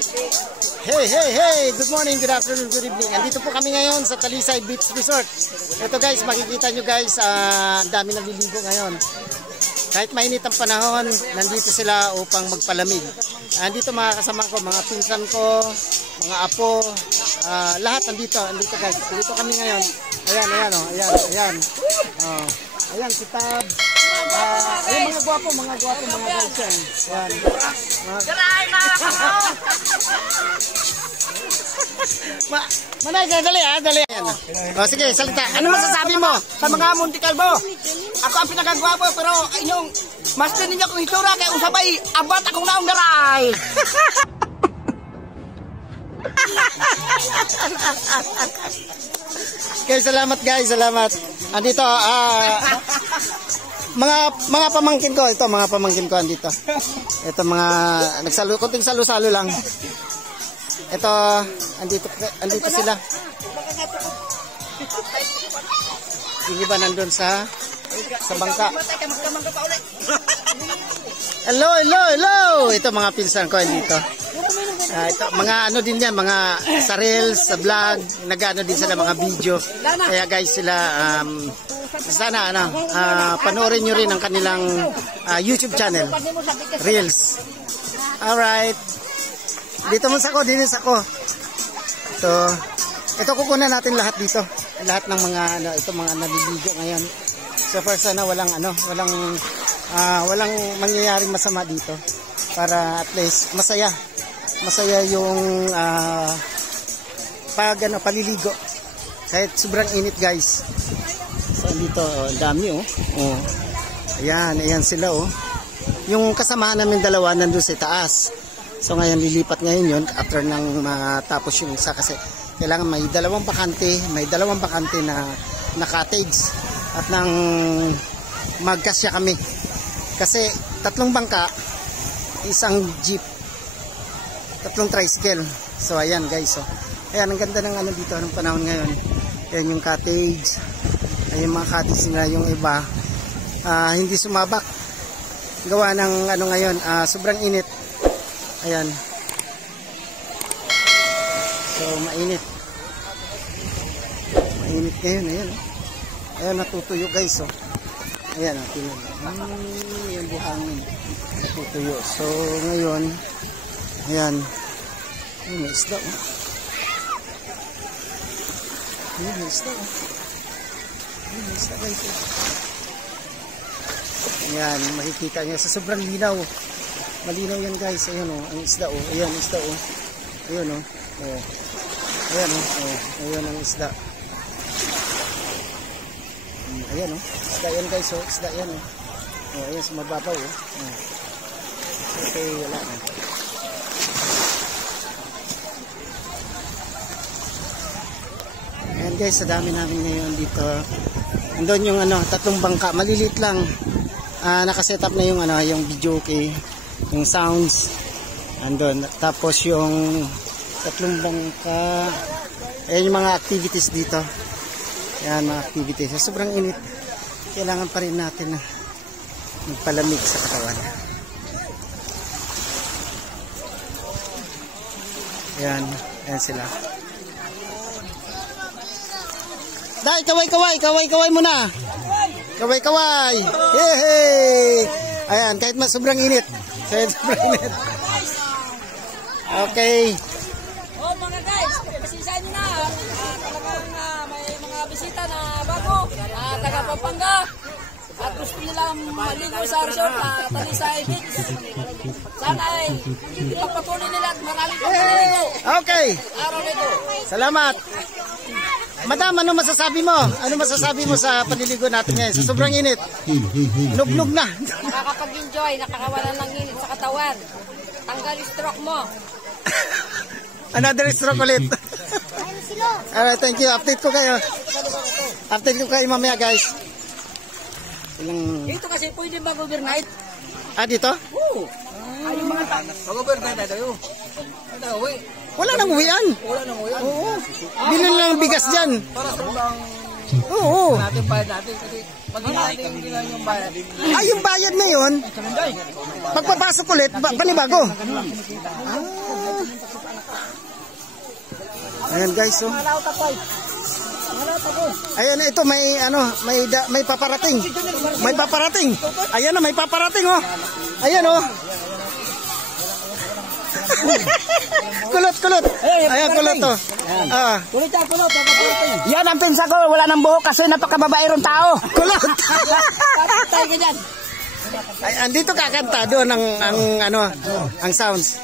Hey, hey, hey! Good morning, good afternoon, good evening. Andito po kami ngayon sa Talisay Beach Resort. Ito guys, makikita nyo guys, ang dami nagliligo ngayon. Kahit mainit ang panahon, nandito sila upang magpalamig. Andito mga kasama ko, mga pinsan ko, mga apo, lahat nandito guys. Dito kami ngayon. Ayan, ayan, oh, ayan, ayan. Ayan, si Tab. Ayan, mga gwapo, mga guys yan. Ayan. Manay, dali. Ayan. O, sige, salita. Ano masasabi mo sa mga Montekalbo? Ako ang pinagagwapo, pero inyong master ninyo kung itsura, kaya usabay, abat akong naong daray. Okay, salamat guys, salamat. Andito, mga pamangkin ko, ito mga pamangkin ko andito. Ito mga kunting salo-salo lang. Ito, andito sila. Yung iba nandun sa bangka. Hello. Ito mga pinsan ko andito. Ito, mga ano din yan, mga sa reels, sa vlog, nag-ano din sila mga video. Kaya guys sila, sana panoorin nyo rin ang kanilang YouTube channel, Reels. Alright. Dito mo sako, dinis ako. Ito kukunan natin lahat dito. Lahat ng mga ito mga naliligo ngayon. So first sana walang mangyayaring masama dito para at least masaya yung paliligo. Kahit sobrang init guys. So dito, dami oh. Ayan sila oh. Yung kasamahan namin dalawa nandun sa taas. So ngayon lilipat ngayon yun after nang matapos yung isa kasi kailangan may dalawang bakante na cottage at nang magkasya kami. Kasi 3 bangka, isang jeep, 3 tricycle. So ayan guys oh. Ayan ang ganda ng dito anong panahon ngayon. Ayan yung cottage. Ayan yung mga cottage nila, yung iba hindi sumabak. Gawa ng ngayon, sobrang init. Ayan. So mainit. Mainit ngayon, ayan. Ayan natutuyo guys oh. Ayan oh, tingnan. Yung buhangin. Natutuyo. So ngayon, ayan. May isda oh. May isda oh. May isda guys oh. Ayan, makikita nyo sa sobrang linaw. Malinaw yan guys. Ayan oh, ang isda oh. Ayan, isda oh. Ayan oh. Oh. Ayan oh. Oh. Ayan ang isda. Ayan oh. Isda yan guys oh. Isda yan oh. Oh, ayan sa mababaw oh. Oh. Okay, wala na. Ayan guys, sa dami namin ngayon dito. Andun yung 3 bangka, malilit lang. Nakaset up na yung yung video okay, yung sounds. Andun. Tapos yung 3 bangka. Ayan yung mga activities dito. Ayan mga activities. Sobrang init. Kailangan pa rin natin na magpalamig sa katawan. Ayan. Ayan sila. Dai, kaway muna. Kaway. Yehey! Ayan, kahit sobrang init. Okay. Oh, mga guys, pasensyahan nyo na. Talagang may mga bisita na bago. Taga Pampanga. At gusto nilang maligo sa resort na Talisay Beach. Sana ay ipagpatuloy nila at maraming pagpatuloy. Okay. Araw nito. Salamat. Madam, ano masasabi mo? Ano masasabi mo sa panliligo natin ngayon? Sa sobrang init. Lugnog na. Nakakapag-enjoy, nakakawalan ng init sa katawan. Tanggal yung stroke mo. Another stroke ulit. Alright, thank you. Update ko kayo. Mamaya guys. Dito kasi pwede ba overnight? Dito? Oo. Yung mga mag-overnight tayo. Wala nang uwian. Oo. Bilhin lang ng bigas dyan. Para sa bang Oo. natin bayad natin kasi pag natin yung bayad. Yung bayad na yun. Pagpapasok ulit, panibago. Ayan guys, oh. Ayan, ito may ano, may paparating. May paparating. Ayan na, may paparating, oh. Ayan, oh. Kulot. Ayan, kulot, oh. Kulot yan, kulot. Yan ang pinsa ko, wala nang buhok kasi napakababaerong tao. Kulot. Tayo ka dyan. Ay, andito kakanta doon ang sounds.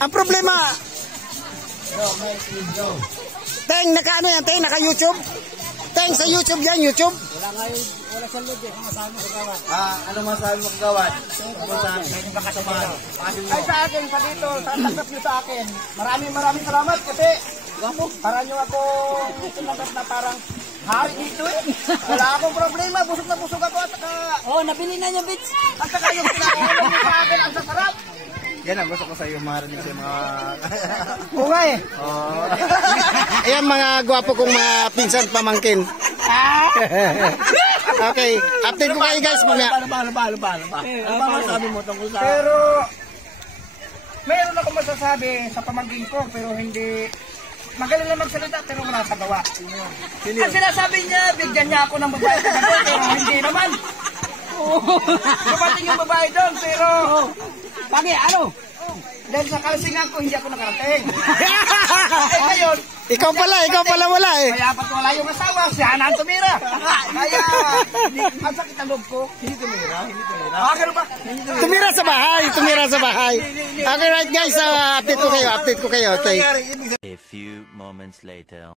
Ang problema, Teng, naka YouTube? Teng, sa YouTube yan, YouTube? Wala siyang load eh. Ano masabi mo kagawad? Ay sa akin, pa dito, tatanggap nyo sa akin. Maraming salamat kasi para nyo ako tinanggap na parang hari dito eh. Wala akong problema, busog na busog ako at saka... Oh, nabili na niya, bitch. At saka yung pinakakulang nyo sa akin, ang sasarap. Yan ang gusto ko sa iyo, marinig sa mga... Oo nga eh. Ayan mga gwapo kong mga pinsan pamangkin. Okay, update ko kayo guys mamaya. Ano ba masabi mo tungkol sa... Pero, mayroon ako masasabi sa pamangkin ko, pero hindi... Magaling lang magsalita, pero wala sa gawa. Ang sinasabi niya, bigyan niya ako ng babae sa gawa, pero hindi naman. Dumating yung babae doon, pero... Bakit, ano? Dahil sa kalsingan ko, hindi ako nakarating. Ngayon... Ikaw pala wala eh. Kaya pag wala yung asawa, siya na ang tumira. Kaya, ang sakit ang loob ko. Hindi tumira. Ganun ba? Tumira sa bahay. Okay right guys, update ko kayo. Okay. A few moments later.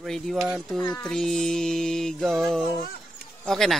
Ready, 1, 2, 3, go. Okay na.